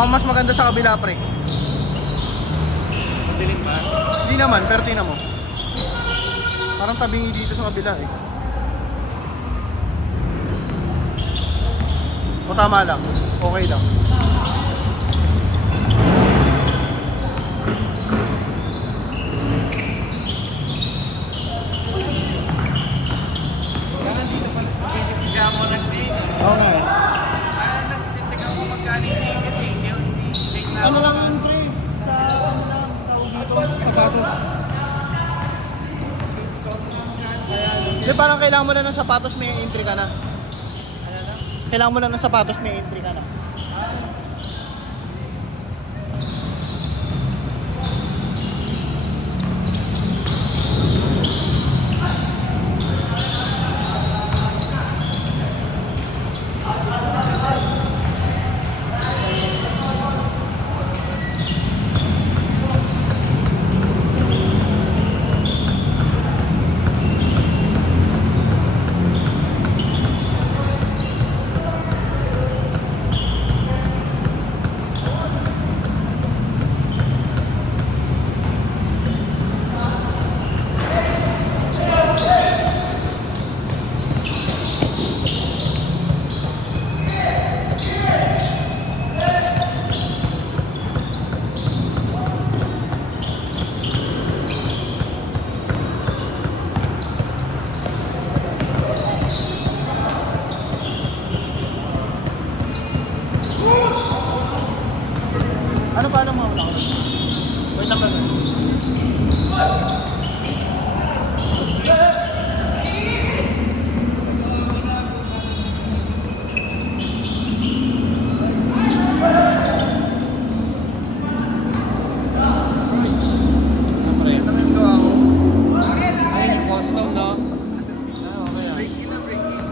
Mukhang mas maganda sa kabila, pre. Madilim ba? Hindi naman, pero tingnan mo. Parang tabingi dito sa kabila eh. O tama lang. Okay lang. Kaya dito pa nagsisigaw mo nag-take. Oo nga eh. Kaya nagsisigaw mo magkano yung ticket eh. Hindi na Ano lang yung pre? Sa ano lang, tawag dito, sapatos. Hindi, parang kailangan mo na ng sapatos, may entry ka na. Kailangan mo na ng sapatos, may entry ka na. Ano ba ang mga ulang? Wait lang ba? Ito yung gawa ko. Ay, custom no? Breaking na breaking.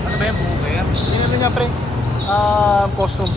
Ano ba yung buker? Yung ano niya pre? Custom.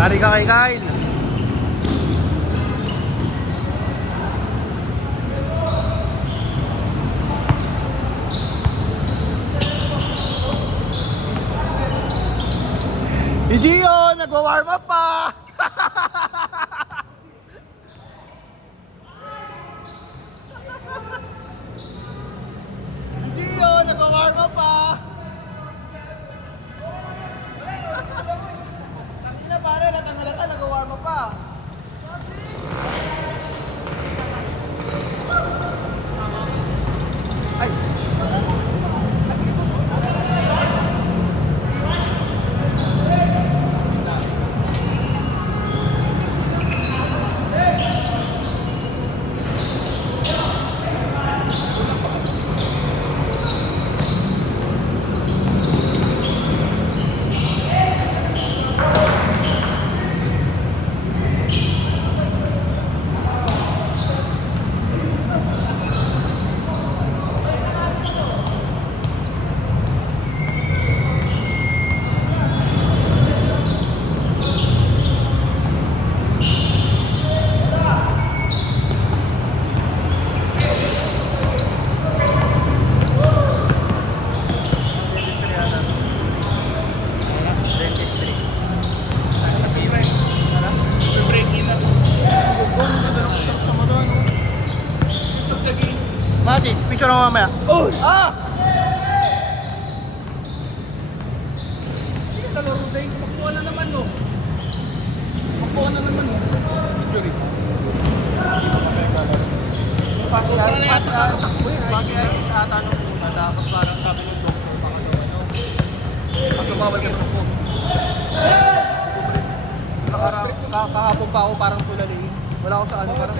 Dari ka kay Kyle. Hindi yun! Nagwa-warm up pa! Hindi yun! Nagwa-warm up pa! Tangina pare, latang-lata, nag-warm up pa. Ay! Mati, picture mo mamaya. Oh! Ah! Sige, talaro tayo. Magpuan na naman, no? Magpuan na naman, no? Video rin. Pas yan, pas yan. Bagay ay isa ata nung Na dapat parang sabi ng doktor, baka daw ano. Kaso bawal ka po. Kahapon pa ako parang tulali. Wala ako sa ano, parang...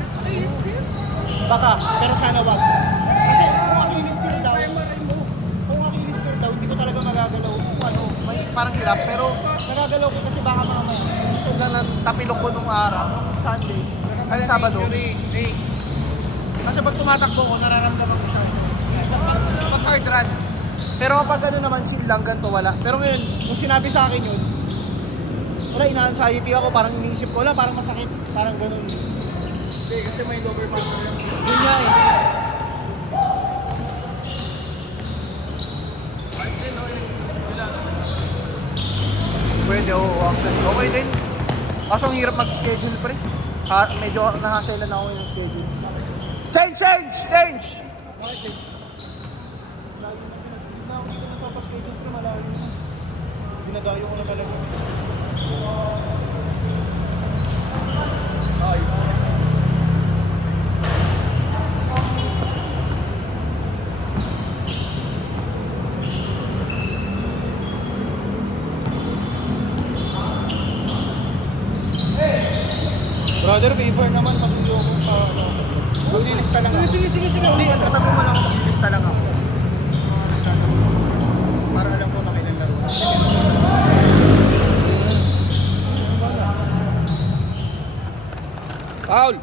Baka, pero sana wag. Kasi kung akilis din daw, hindi ko talaga magagalaw. Kung ano, may parang hirap. Pero nagagalaw ko kasi baka mamaya. Ito lang natapilok ko nung araw, nung Sunday, ay Sabado. Kasi pag tumatakbo ko, nararamdaman ko siya ito. Pag hard run. Pero kapag ano naman, chill lang, ganito wala. Pero ngayon, kung sinabi sa akin yun, wala, ina-anxiety ako, parang iniisip ko, wala, parang masakit, parang ganun. Hindi, kasi may Doberman ko yan. Yun nga eh. Kahit din, no, inisip nila. Pwede, oo, actually. Okay din. Kaso ang hirap mag-schedule, pre. Medyo nahaselan ako yung schedule. Change! Bakit? Dinadayo ko na talaga. Ay. Brother, paper naman. Pasundo ko sa ano. Maglilista lang ako. Sige. Hindi, katabi mo lang ako. Maglilista lang ako. Para alam ko na kailan laro. Paul!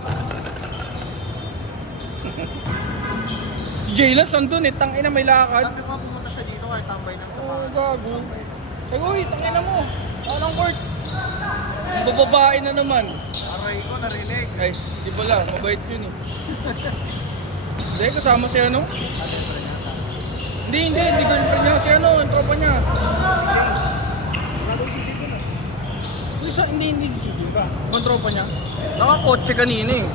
Si Jayla, sandun eh. Tangina, may lakad. Sabi ko nga pumunta siya dito kahit tambay lang sa Oo, bahay. gago. Uy, tangina mo. Anong court? Bababae na naman. Aray ko, narinig. Ay, di pala. Mabait yun eh. Hindi, kasama si ano? Hindi girlfriend niya. Si ano, yung tropa niya. Uy, hindi si CJ. Yung tropa niya. Nakakotse kanina eh.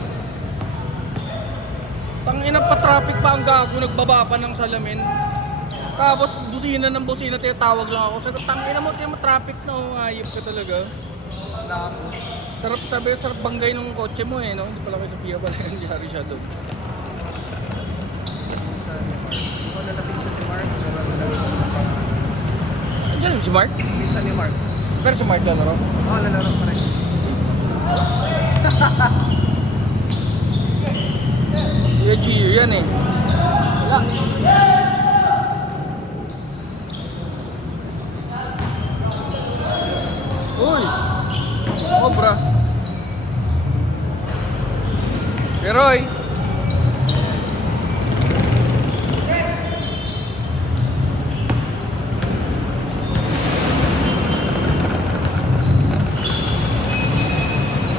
Tangina pa traffic pa ang gago. Nagbaba pa ng salamin. Tapos busina ng busina. Tawag lang ako. Sabi, tangina mo, traffic na. Oh, ayip ka talaga. Laro. Sarap banggay ng kotse mo eh, no? Hindi pala kayo sa Pia pala yung jari siya doon. Hindi ko nalapit siya si Mark. Pero nalagay ko ng pangalan. Andiyan si Mark? Minsan ni Mark. Pero si Mark lalaro. Oo, lalaro pa rin. Kuya Gio yan eh. Wala. Uy! Cobra. Peroy!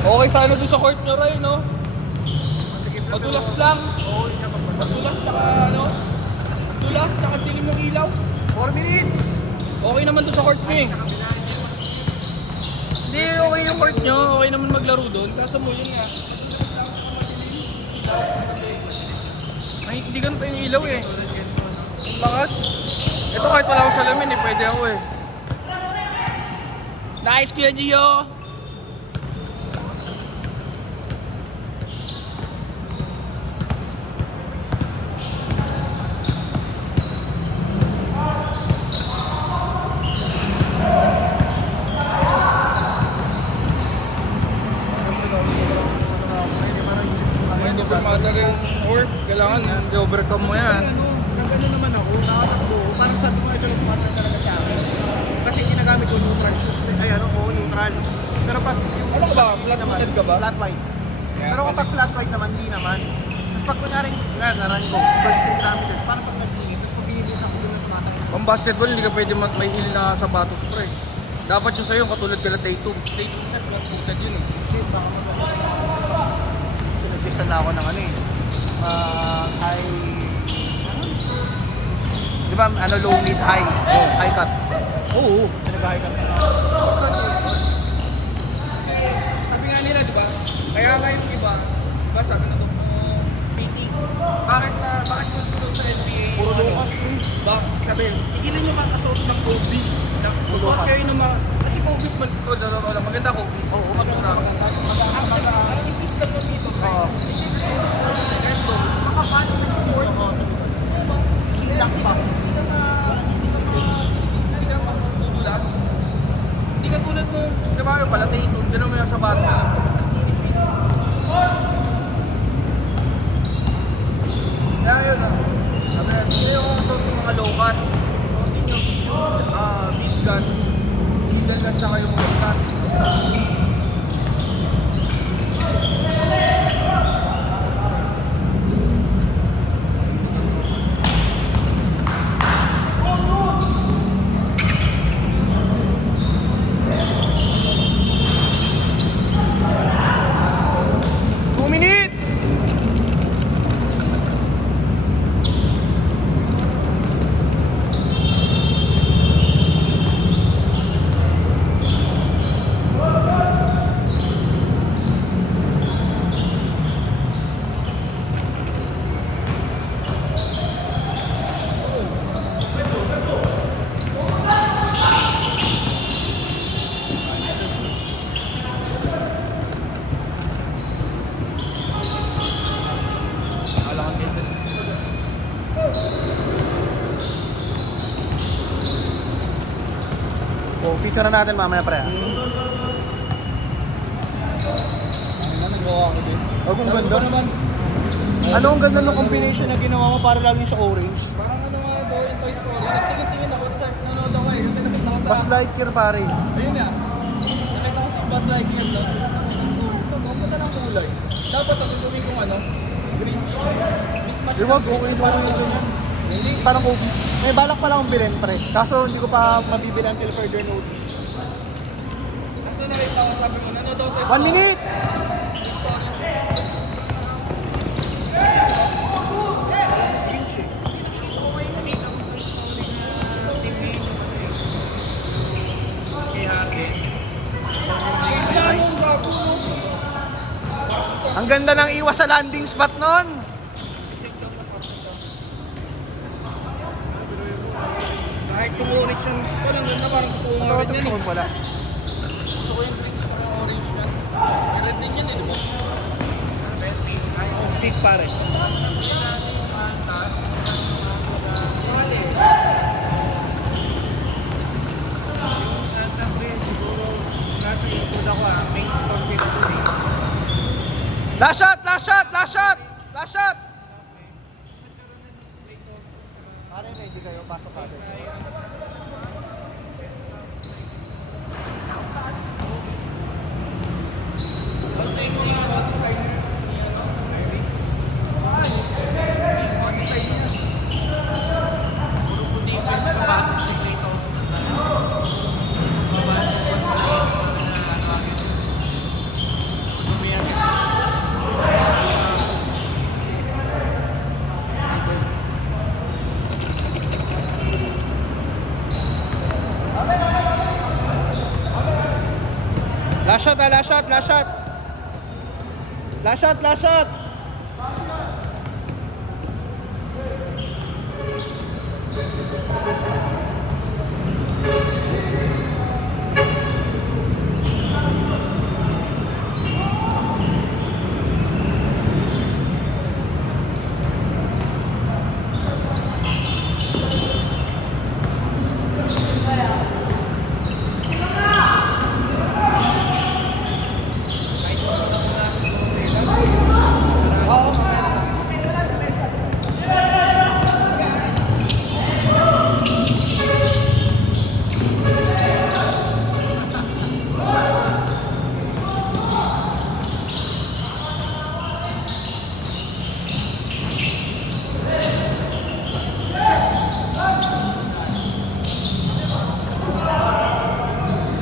Okay sana doon sa court nyo, Ray, no? Masikip lang. Madulas lang. Oo, hindi siya magbasa. Madulas tsaka ano? Madulas tsaka dilim ng ilaw. 4 minutes! Okay naman doon sa court nyo eh. Hindi, okay yung court nyo. Okay naman maglaro doon. Kaso mo yun nga. Ay, hindi ganito yung ilaw eh. Ang lakas. Ito kahit wala akong salamin eh. Pwede ako eh. Nice, Kuya Gio! May Doberman yung work. Kailangan i-overcome mo yan. Nagano naman ako, nakatakbo ko. Parang sabi ko, ito lang tumatang talaga sa akin. Kasi ginagamit ko neutral shoes. Ay ano, oo, neutral. Pero pag yung... Ano ka ba? hindi Flat naman, footed ka ba? Flat white. Pero kapag flat white naman, hindi naman. Tapos pag kunyaring, naran ko, first 3 kilometers, parang pag nag-init, tapos pag binibilis ako doon na tumatang. Pang basketball, hindi ka pwede may heel na sapatos pre. Dapat yung sa'yo, katulad ka na Tatum. Tatum set, one-footed yun eh. Shit, baka sinagkisan na ako ng ano eh. High... Di ba, ano, low, mid, high? High cut. Oo. Pinag-high cut na. Sabi nga nila, di ba? Kaya nga yung iba, di ba sabi na PT, bakit sunod sa NBA? Puro low cut. Ba, sabi, tigilan nyo ba kasuot ng Kobe's? Kasuot kayo ng mga, kasi Kobe's, maganda Kobe's. Oo, maganda. Ang isip lang nun dito, Oo. Resto, makapano ng sport, ilang pa. Picture natin mamaya pre. Ano nagawa ko din? Oh, kung Sabi ganda. ko naman, Ano ang ganda ng combination na ginawa mo para lalo sa orange? parang ano nga daw yung Toy Story. Nagtingin-tingin ako sa nanood ako kasi nakita ko sa... Buzz Lightyear pare. Ayun nga. Nakita ko si Buzz Lightyear doon. Ito, ganda ng kulay. Dapat ang gagawin kong ano, green. Mismatch Di wag, ng green. okay Parang lang ano, yun. hindi. Parang may balak pa lang akong bilhin pre. Kaso hindi ko pa mabibili until further notice. Kaso nakita ko, sabi ko, nanood ako Toy 1 Story. minute! Wala mong gago. Ang ganda ng iwas sa landing spot nun. Kahit yung orange yung walang ganda, parang gusto ko nga Ito, rin yan eh. pala. Gusto ko yung green sa orange na. Yung red din yan eh, di ba? Peak pare. Mahal eh. Last shot! Last shot! Last shot! Last shot! Pare, ready kayo. Pasok agad. Pagdating mo nga ako, designer ni ano, Irene. Mahal. Yung design niya. Puro puti pa yung sapatos ni Clay Thompson na. Mabasa yung pagkakas na ano agad. Dumiyan yun. Last shot, last shot, last shot. Last shot, last shot.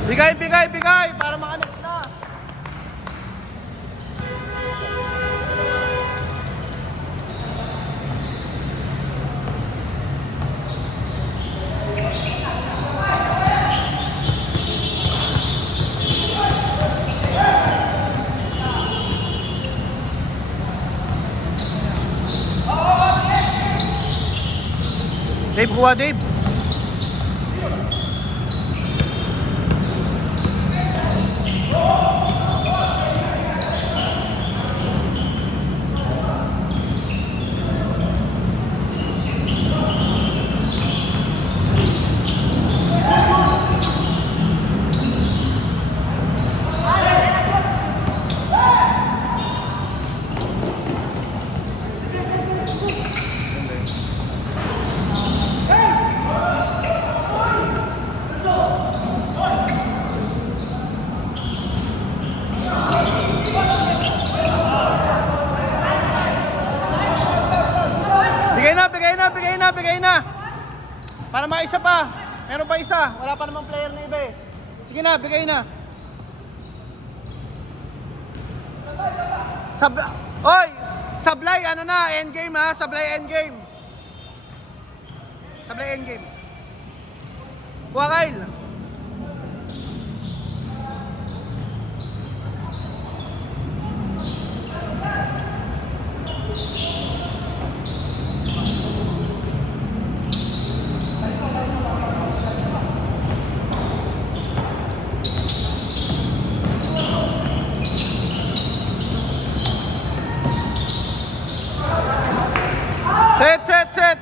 Bigay, bigay, bigay para maka-next na. Dave, kuha Dave. Bigay na. Para maisa pa. Meron pa isa. Wala pa namang player na iba eh. Sige na, bigay na. Oy! Sablay, ano na, endgame ha. Sablay endgame. Sablay endgame. Kuha Kyle.